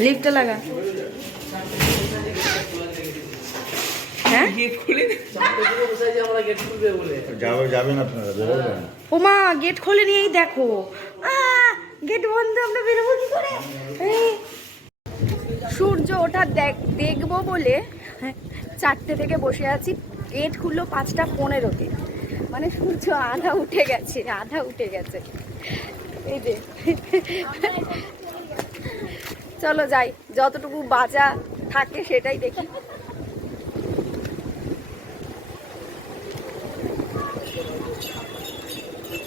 লিফটটা লাগা। হ্যাঁ? যাবে যাবেন আপনারা বেরোবেন ও মা গেট খোলে নিয়েই দেখো গেট বন্ধ আমরা বেরোবো কি করে? সূর্য ওঠা দেখ- দেখব বলে চারটে থেকে বসে আছি। গেট খুললো পাঁচটা পনেরোতে। মানে সূর্য আধা উঠে গেছে আধা উঠে গেছে। এই যে। চলো যাই, যতটুকু বাঁচা থাকে সেটাই দেখি।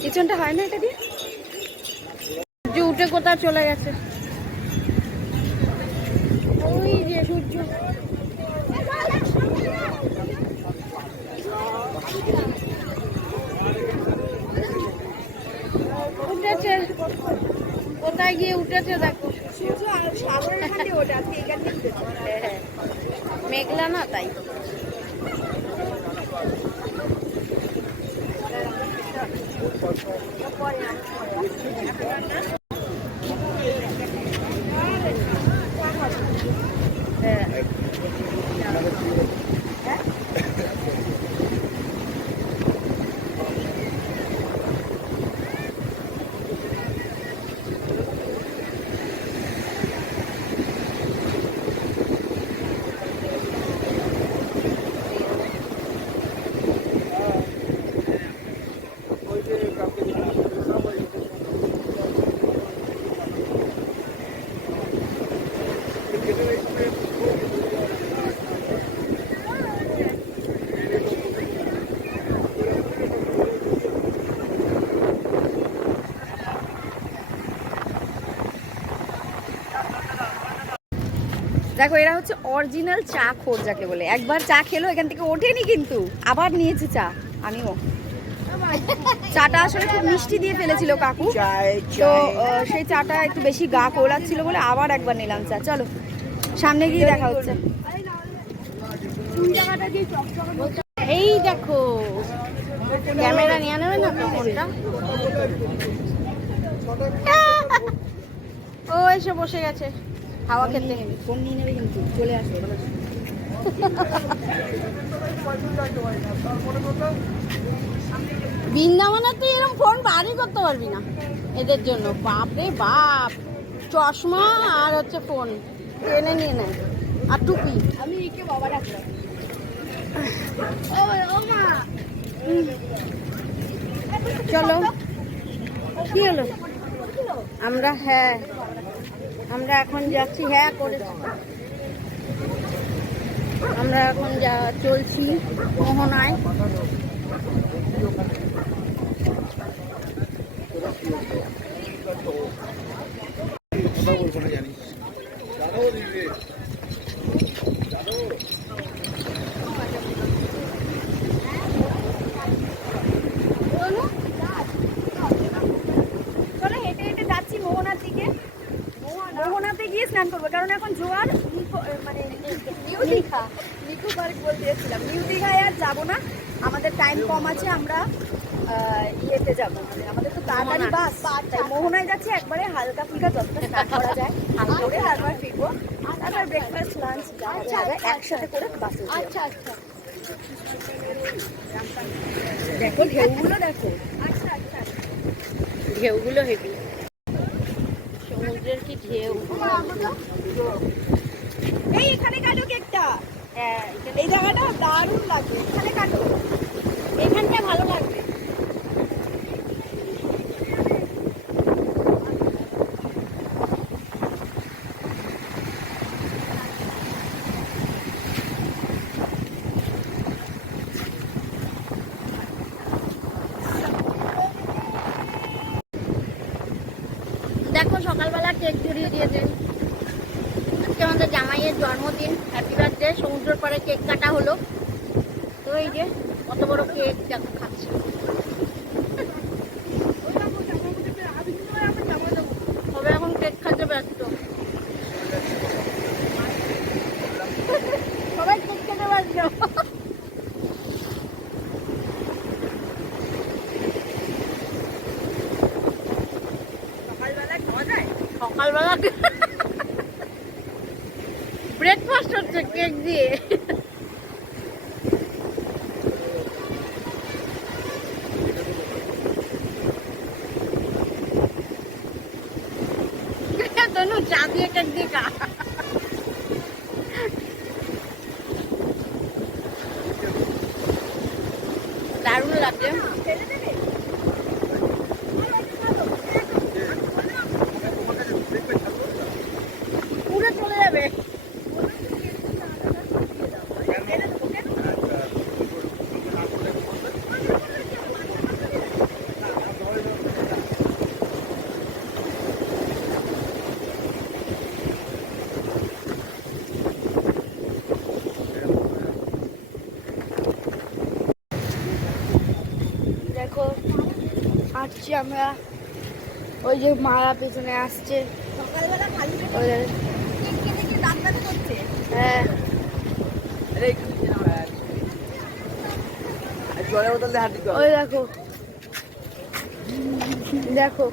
পিছনটা হয় না এটা দিয়ে? সূর্য উঠে কোথায় চলে গেছে? ওই যে সূর্য। উঠেছে। কোথায় গিয়ে উঠেছে দেখো? হ্যাঁ, হ্যাঁ। মেঘলা না তাই? হ্যাঁ দেখো এরা হচ্ছে অরিজিনাল চা খোর যাকে বলে। একবার চা খেলো এখান থেকে ওঠেনি কিন্তু। আবার নিয়েছে চা আমিও। চাটা আসলে খুব মিষ্টি দিয়ে ফেলেছিল কাকু। তো সেই চাটা একটু বেশি গা কোলাচ্ছিল বলে আবার একবার নিলাম চা। চলো সামনে গিয়ে দেখা হচ্ছে। এই দেখো ক্যামেরা নিয়ে নেবে না ও এসে বসে গেছে। হাওয়া খেতে ফোন নিয়ে নেবে কিন্তু চলে আসবে বৃন্দাবনে তুই এরকম ফোন বাড়ি করতে পারবি না এদের জন্য। বাপ রে বাপ চশমা আর হচ্ছে ফোন টেনে নিয়ে নেয় আর টুপি। আমি একে বাবা রাখলাম চলো। কি হলো? আমরা হ্যাঁ। আমরা এখন যাচ্ছি হ্যাঁ করেছি। আমরা এখন যা চলছি মোহনায় হেঁটে হেঁটে যাচ্ছি মোহনার দিকে মোহনাতে গিয়ে স্নান করব। কারণ এখন জোয়ার মানে নিউ দীঘা নিকো পার্ক বলতে এসেছিলাম। নিউ দীঘায় আর যাব না। আমাদের টাইম কম আছে আমরা ইয়েতে যাব। মানে আমাদের তো তাড়াতাড়ি বাস তাই মোহনায় যাচ্ছি একবারে হালকা ফুলকা যতটা স্নান করা যায়। করে তারপর ফিরবো। তারপর ব্রেকফাস্ট লাঞ্চ যা যাবে একসাথে করে বাসে আচ্ছা আচ্ছা। দেখো ঢেউগুলো দেখো। আচ্ছা আচ্ছা। ঢেউগুলো হেভি সমুদ্রের কি ঢেউ? এই এখানে কাটো কেকটা? হ্যাঁ এই জায়গাটা দারুণ লাগবে এখানে কাটো এখানটা ভালো লাগবে দেখো সকালবেলা কেক জড়িয়ে দিয়েছে। আজকে আমাদের জামাইয়ের জন্মদিন হ্যাপি বার্থডে সমুদ্রের পরে কেক কাটা হলো। তো এই যে, কত বড় কেক সকালবেলা ব্রেকফাস্ট হচ্ছে কেক দিয়ে। তনু চা দিয়ে কেক দিয়ে খা। দারুণ লাগছে। দেখো। হাঁটছি আমরা। ওই যে মারা পেছনে আসছে। সকালবেলা খালি করছে। হ্যাঁ। হবে। ওই দেখো। দেখো।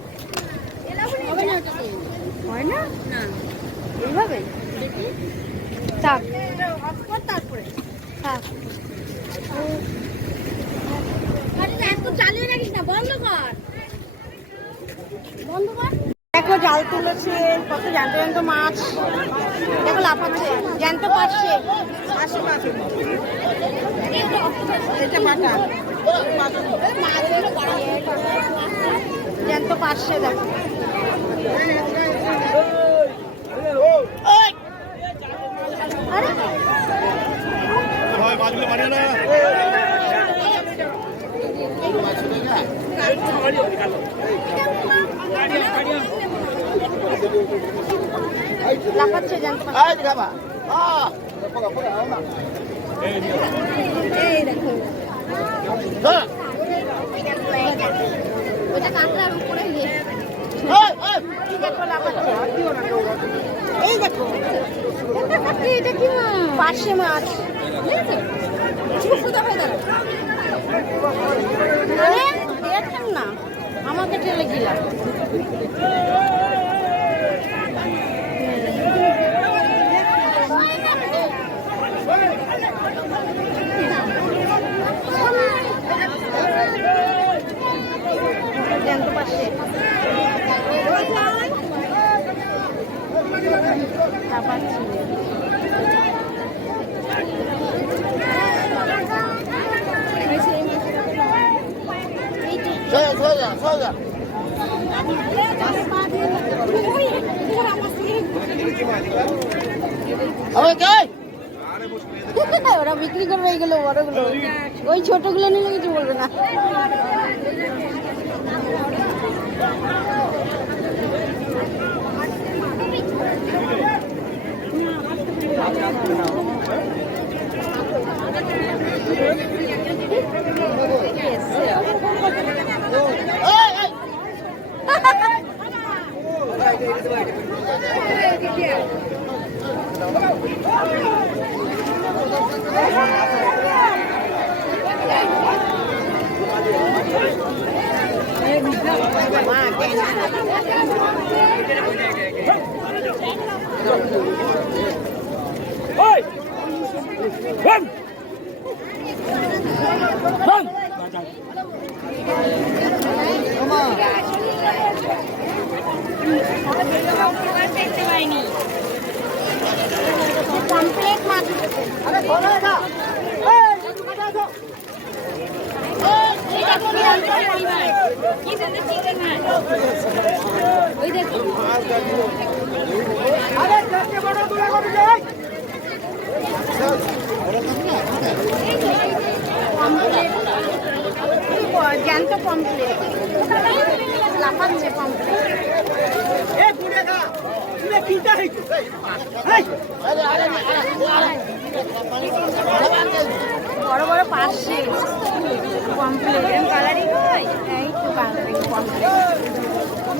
হয় না? এইভাবে? থাক। তারপরে। থাক। চালিয়ে রাখিস না বন্ধ কর। বন্ধ কর। দেখো জাল তুলেছে কত জ্যান্ত জ্যান্ত মাছ। দেখো লাফাচ্ছে জ্যান্ত পাচ্ছে। এটা বাটা জ্যান্ত পাচ্ছে দেখো। আরে। লাফাচ্ছে জ্যান্ত পাচ্ছে এই খাবা আহ এই দেখো হ্যাঁ ওটা কাঁকড়ার উপরে এই দেখো। এটা কি মাছ পার্শে মাছ। দেখেন না আমাকে ঠেলে গিলা জ্যান্ত পাশে লাফাচ্ছে সোজা সোজা সোজা আরে কে ওরা বিক্রি করবে এইগুলো বড়গুলো। ওই ছোটগুলো নিলে কিছু বলবে না। এই এই কমপ্লিট মাছ আরে ধরে না আরে দেখতে বড় দূরে করে যাই জ্যান্ত কমপ্লিট লাফাচ্ছে কমপ্লিট এ পুরে খা পুরে কিটা হইছে এই আরে আরে আরে বড় বড় পাশে। কমপ্লিট কালারিং হয়? এই তো কালারিং কমপ্লিট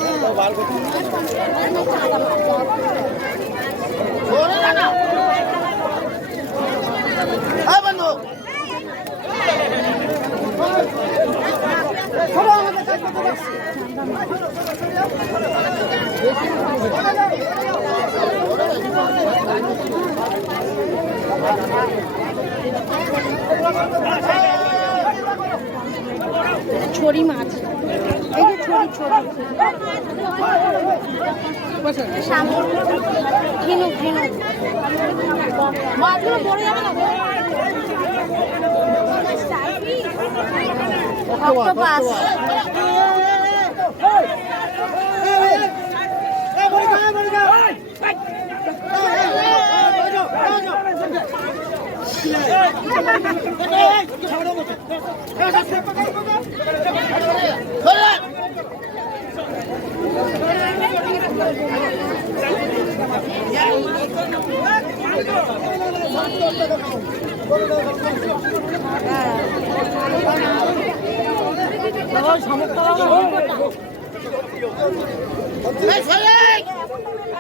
ছড়ি মাছ এই ছড়ি ছড়ি ঘিনু ঘিনু অক্টোপাস পাশে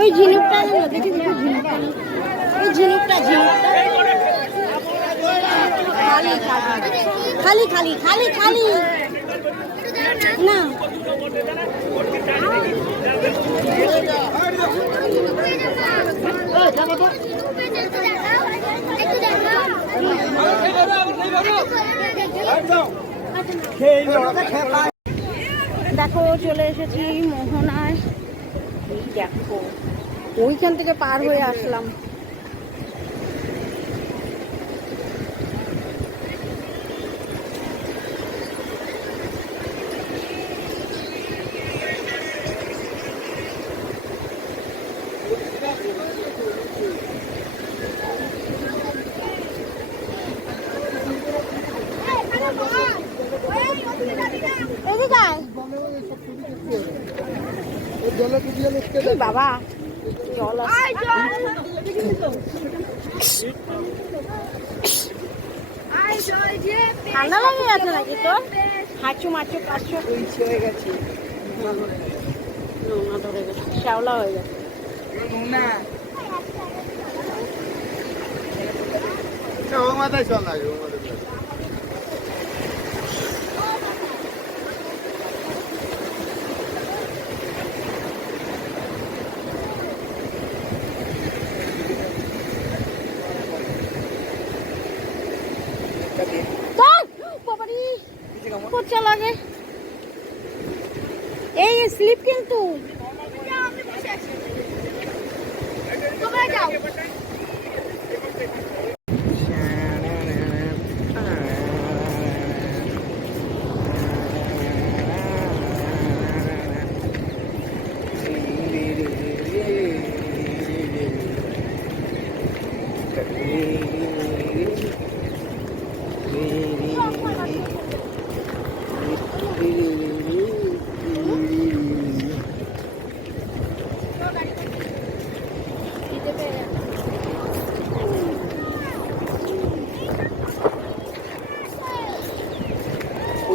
ওই ঝিনুকটা না, দেখি দেখি ঝিনুকটা ওই ঝিনুকটা ঝিনুকটা। খালি। খালি খালি খালি খালি। না। দেখো চলে এসেছি মোহনায় দেখো। ওইখান থেকে পার হয়ে আসলাম। বাবা জল। ঠান্ডা লাগে গেছে নাকি তো হাঁচু মাচু কাচু হয়ে গেছে। নোনা ধরে গেছে শ্যাওলা হয়ে গেছে। চল বাবারি খরচা লাগে এই স্লিপ কিন্তু তোমরা যাও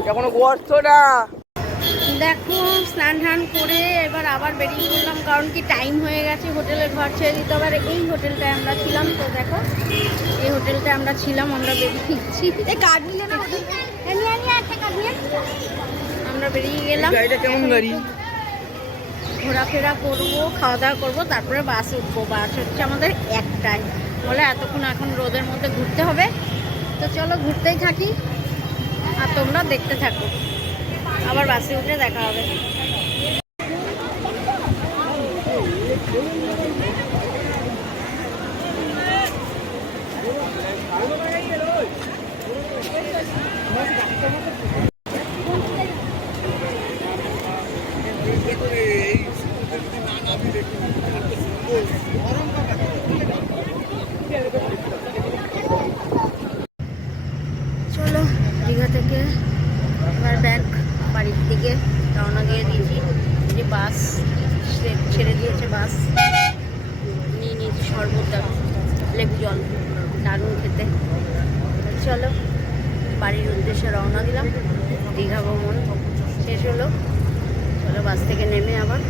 ওইটা কোনো না? দেখো স্নান টান করে এবার আবার বেরিয়ে পড়লাম কারণ কি টাইম হয়ে গেছে হোটেলের ঘর ছেড়ে দিতে হবে। আর এই হোটেলটায় আমরা ছিলাম তো দেখো এই হোটেলটায় আমরা ছিলাম আমরা কার্ড নিয়ে আমরা বেরিয়ে গেলাম। কেমন গাড়ি? ঘোরাফেরা করব খাওয়া দাওয়া করব তারপরে বাস উঠবো। বাস হচ্ছে আমাদের একটাই। বলে এতক্ষণ এখন রোদের মধ্যে ঘুরতে হবে। তো চলো ঘুরতেই থাকি। তোমরা দেখতে থাকো। আবার বাসে উঠে দেখা হবে চলো দীঘা থেকে এবার ব্যাগ বাড়ির দিকে রওনা দিয়ে দিয়েছি। যে বাস ছেড়ে দিয়েছে বাস নিয়ে নিয়েছি শরবত লেবু জল, দারুণ খেতে। চলো, বাড়ির উদ্দেশ্যে রওনা দিলাম। দীঘা ভ্রমণ শেষ হলো। চলো বাস থেকে নেমে আবার